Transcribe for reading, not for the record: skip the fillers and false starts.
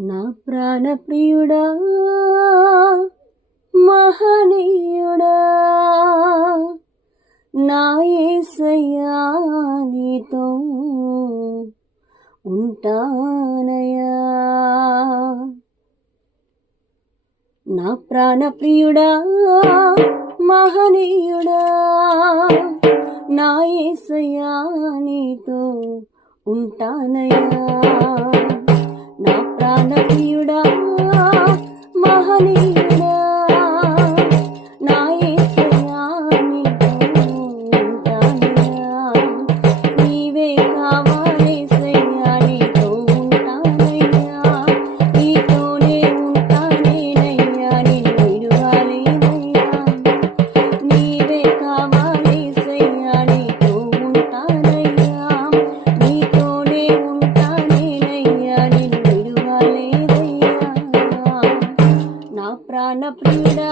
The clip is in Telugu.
నా ప్రాణ ప్రియుడా మహనీయుడా నా యేసయ్యా నీతో ఉంటానయ్యా. నా ప్రాణ ప్రియుడా మహనీయుడా నా యేసయ్యా నీతో ఉంటానయ్యా. నా ప్రాణ ప్రియుడా మహనీయుడా నా యేసయ్యా నీతో ఉంటానయ్యా. నీవే కావాలేసయ్యా నీతో ఉంటానయ్యా. నీతోనే ఉంటానేనయ్యా నిన్ను విడువలేనయ్యా. నీవే కావాలేసయ్యా నీతో ఉంటానయ్యా. నీతోనే ఉంటానేనయ్యా నిన్ను విడువలేనయ్యా. నా ప్రాణ ప్రియుడా